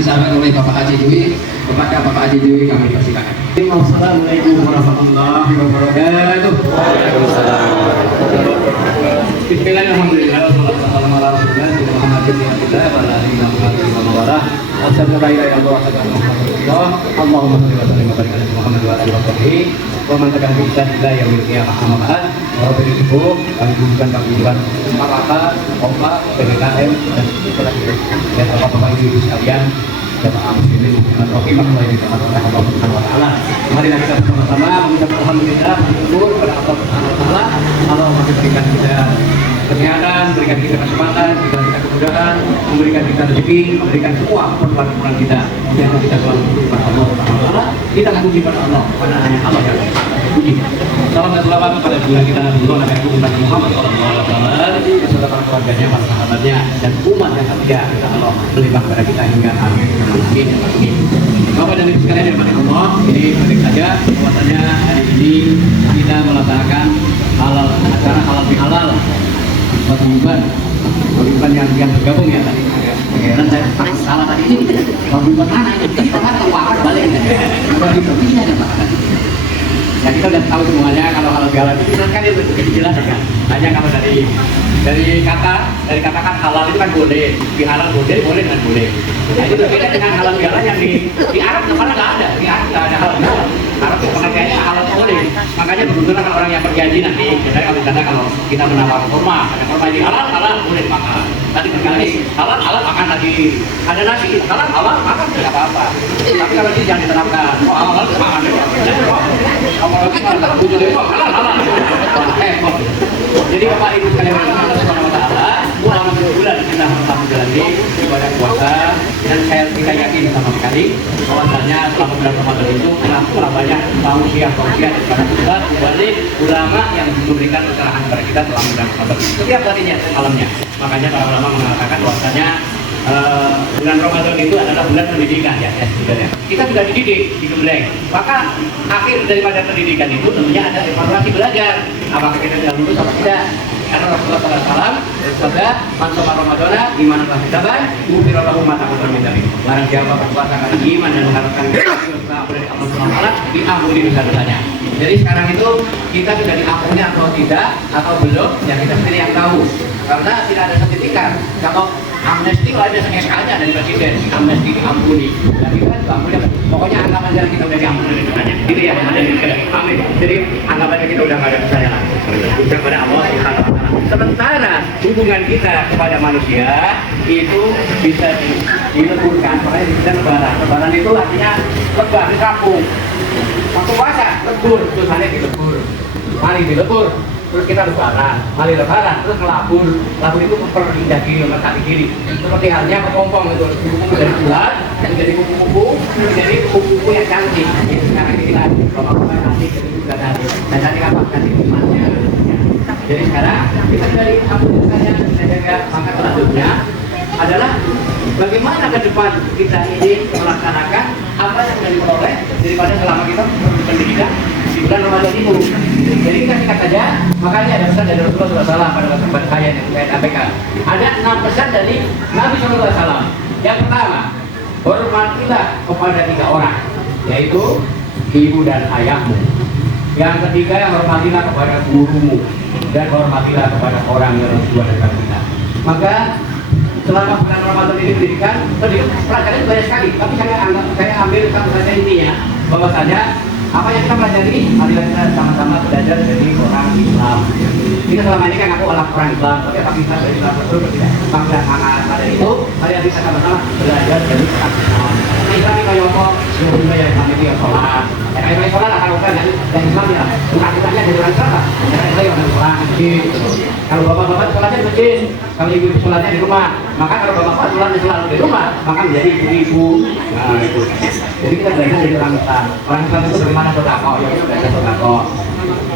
disampaikan oleh Bapak Haji Dwi. Kepada Bapak Haji Dwi kami persilakan. Assalamualaikum warahmatullahi wabarakatuh. Waalaikumsalam. Bismillahirrahmanirrahim. Wassalamualaikum warahmatullahi wabarakatuh. Asyhadu an la ilaha illallah wa asyhadu anna Muhammadan rasulullah. Allahumma shalli wa sallim wa barik ala Muhammad wa alihi wa sahbihi wa man tabi'ahum bi ihsan ila yaumil qiyamah. Amma ba'd. Bapak Ibu, kami bukan Maraka, Opa, PDKM dan dan Bapak Ibu sekalian, jamaah muslimin rahimakumullah subhanahu wa ta'ala. Mari kita bersama-sama mengucapkan alhamdulillah, bersyukur kepada Allah Subhanahu wa ta'ala. Allah masih berikan kita kesehatan, berikan kita kesempatan, berikan kita kemudahan, memberikan kita rezeki, memberikan semua keperluan kita. Yang kita selalu bersyukur kepada Allah Subhanahu wa ta'ala. Kita akan puji kepada Allah, karena hanya Allah yang puji. Salam dan selamat kepada junjungan kita Nabi Muhammad SAW, beserta para keluarganya, para sahabatnya, dan umat yang setia. Allah melimpah kepada kita hingga akhir. Amin. Bapak dan Ibu sekalian yang dirahmati Allah, ini penting saja bahwasanya hari ini kita melaksanakan acara halal bihalal paguyuban yang bergabung ya tadi. Heran saya salah tadi ini. Paguyuban mana ini? Kita kan keuangan balik. Bukan itu ini ada Pak. Ya kita sudah tahu semuanya kalau halal bihalal itu kan itu dijelaskan. Hanya kalau dari kata kan halal itu kan boleh, bihalal boleh dengan boleh. Nah itu berbeda dengan halal bihalal yang di Arab kemana nggak ada, di Arab nggak ada halal bihalal. Arab pengertiannya halal boleh. Makanya beruntung kalau orang yang berjanji nanti, misalnya kalau kita menawar kurma, ada kurma ini halal boleh makan. Nanti berkali halal makan lagi. Ada nasi halal makan tidak apa-apa. Tapi kalau ini jangan diterapkan, halal makan deh. Apalagi kalau butuh deh halal. Jadi Bapak Ibu sekalian Allah Subhanahu wa ta'ala, selama 2 bulan kita menjalani ibadah puasa, dan kita yakin sama sekali bahwasanya selama bulan Ramadan itu telah banyak tausiah dan para ustaz, ulama yang memberikan pencerahan kepada kita selama bulan Ramadan. Setiap harinya, malamnya. Makanya para ulama mengatakan bahwasanya bulan Ramadan itu adalah bulan pendidikan ya. Kita sudah dididik di Gembleng, maka akhir daripada pendidikan itu tentunya ada evaluasi belajar apakah kita sudah lulus atau tidak. Karena Rasulullah SAW bersabda, "Man shoma Ramadana imanan wa ihtisaban, ghufira lahu ma taqaddama min dhanbi." Barang siapa berpuasa karena iman dan mengharapkan pahala dari Allah Subhanahu wa taala, diampuni dosa-dosanya. Jadi sekarang itu kita sudah diampuni atau tidak atau belum, ya kita sendiri yang tahu. Karena tidak ada sertifikat. Kalau amnesti ada SK-nya dari presiden, amnesti diampuni. Dan kita diampuni. Pokoknya anggapan jalan kita udah diampuni dari Tuhannya. Gitu ya, amin. Jadi anggapannya kita udah nggak ada dosanya lagi. Udah pada Allah Subhanahu wa taala. Sementara hubungan kita kepada manusia itu bisa dileburkan. Makanya kita lebaran. Lebaran itu artinya lebar, dikapung. Waktu puasa, lebur, tulisannya dilebur. Mari dilebur. Terus kita lebaran, mari lebaran, terus melabur. Labur itu memperindah diri, memekati diri. Seperti halnya kepompong itu, kupu-kupu dari bulan, menjadi kupu-kupu, menjadi kupu-kupu yang cantik. Sekarang ini kita kupu-kupu yang cantik, jadi juga nanti. Dan nanti apa? Nanti imannya. Jadi sekarang kita dari aplikasinya kita jaga. Maka selanjutnya adalah bagaimana ke depan kita ini melaksanakan apa yang sudah diperoleh daripada selama kita berpendidikan di bulan Ramadan itu. Jadi kita singkat saja, makanya ada pesan dari Rasulullah SAW pada kesempatan saya yang saya sampaikan. Ada 6 pesan dari Nabi SAW. Yang pertama, hormatilah kepada 3 orang, yaitu ibu dan ayahmu. Yang ketiga, hormatilah kepada gurumu, dan hormatilah kepada orang yang lebih tua dari kita. Maka selama bulan Ramadan ini diberikan pelajaran banyak sekali, tapi saya ambil satu saja intinya, bahwasanya apa yang kita pelajari, marilah kita sama-sama belajar jadi orang Islam. Kita selama ini kan aku orang Islam, tapi apa kita dari Islam betul tidak? Panggilan pada itu, marilah kita sama-sama belajar jadi orang Islam. Islam ini kayak apa? Sebelumnya yang kami dia sholat. Kayak sholat akan bukan yang Islam ya. Bukan kitanya jadi orang Islam. Saya yang orang masjid. Kalau bapak-bapak sholatnya di masjid, kalau ibu sholatnya di rumah. Maka kalau bapak-bapak sholatnya selalu di rumah, maka menjadi ibu-ibu. Nah itu. Jadi kita belajar jadi orang Islam. Orang Islam itu bagaimana sedekah? Ya kita belajar sedekah.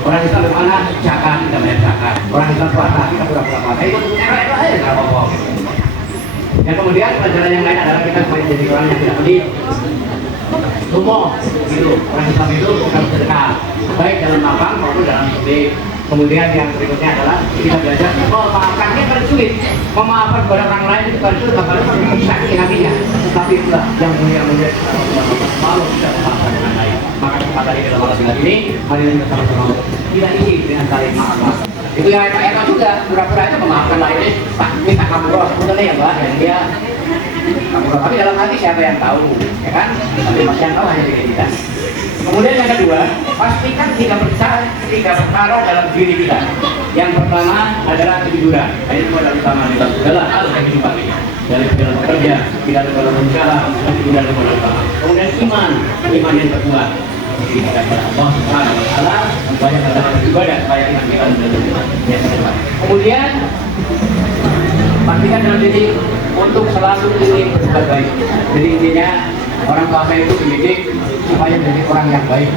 Orang Islam bagaimana zakat? Kita bayar zakat. Orang Islam puasa, kita pura-pura puasa. Itu aja nggak apa-apa. Yang kemudian pelajaran yang lain adalah kita supaya jadi orang yang tidak pelit. Tumo, gitu. Orang Islam itu bukan sedekah, baik dalam lapang maupun dalam publik. Kemudian yang berikutnya adalah kita belajar memaafkannya paling sulit. Memaafkan kepada orang lain itu paling sulit, karena sakit hatinya. Tapi itulah yang mulia menjadi malu tidak memaafkan dengan lain. Maka kesempatan ini dalam malam ini, mari kita sama-sama kita isi dengan saling maaf. Itu yang Eka juga pura-pura itu memaafkan lainnya. Tak minta kamu roh, betul ya Mbak? Dan dia kamu roh. Tapi dalam hati siapa yang tahu, ya kan? Tapi masih yang tahu hanya diri kita. Kemudian yang kedua, pastikan tidak perkara dalam diri kita. Yang pertama adalah kejujuran. Ini adalah utama dalam segala hal kehidupan ini. Dari dalam bekerja, tidak dalam berusaha, dan tidak dalam berusaha. Kemudian iman yang kedua. Kita kepada Allah Subhanahu Wa Taala, banyak dalam ibadah supaya iman kita yang kedua. Kemudian pastikan dalam diri untuk selalu ingin berbuat baik. Jadi intinya orang tua saya itu dididik supaya menjadi orang yang baik.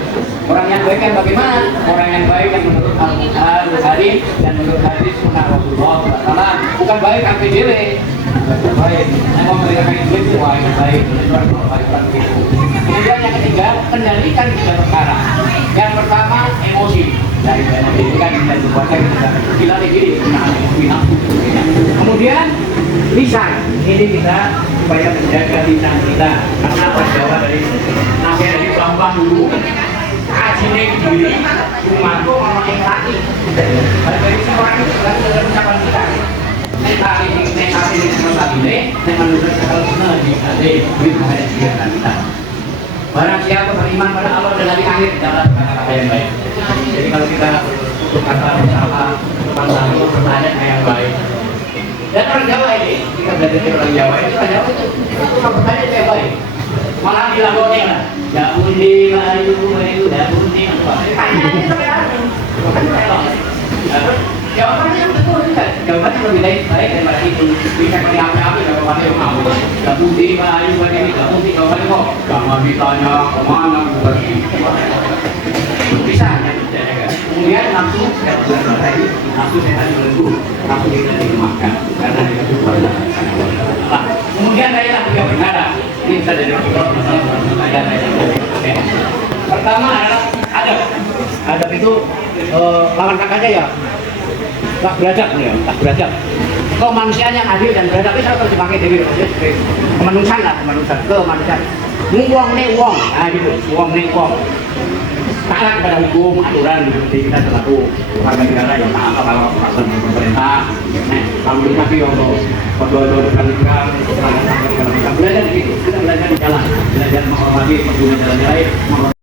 Orang yang baik kan bagaimana? Orang yang baik yang menurut Al-Quran, hadis dan menurut hadis sunnah Rasulullah SAW. Bukan baik tapi diri. Baik. Saya mau memberikan duit itu yang baik. Kemudian yang ketiga, kendalikan tiga perkara. Yang pertama emosi. Dari emosi kan dan berpuasa kita gila diri menahan emosi nafsu. Kemudian lisan. Ini kita supaya menjaga lisan kita. Karena Jawa dari nasihat dari bambang dulu. Ajine diri, umatku ngomong yang lagi. Dari seorang itu kan sudah ucapan kita. Nekali ini, menurut akal sunnah di kita. Barang siapa beriman pada Allah dan hari akhir dalam kata-kata yang baik. Jadi kalau kita berkata bersama, bertanya yang baik. Dan orang Jawa ini, kita belajar dari orang Jawa ini, orang Jawa itu bertanya yang baik. Malah dilakoni lah. Ya undi, mayu, ya undi, apa? Tanya sampai hari. Jawabannya yang betul juga. Jawabannya lebih baik daripada itu. Bisa pakai apa-apa jawabannya yang mau. Ya undi, mayu, ini, ya undi, jawabannya kok. Jangan ditanya kemana pergi. Bisa. Kemudian nafsu, nafsu setan belenggu, nafsu tidak dimakan karena dia suka. Kemudian adalah tiga perkara. Ini bisa dari pertama adalah adab. Adab itu lawan katanya ya tak beradab ya, tak beradab. Kau manusia yang adil dan beradab itu harus dipakai dari kemanusiaan lah, kemanusiaan. Wong nih wong, nah gitu, wong nih wong. Taat pada hukum, aturan, jadi kita selaku warga negara yang taat kalau peraturan pemerintah. Kalau kita sih untuk kedua-dua negara, belajar di situ, kita belajar di jalan, belajar menghormati pengguna jalan lain.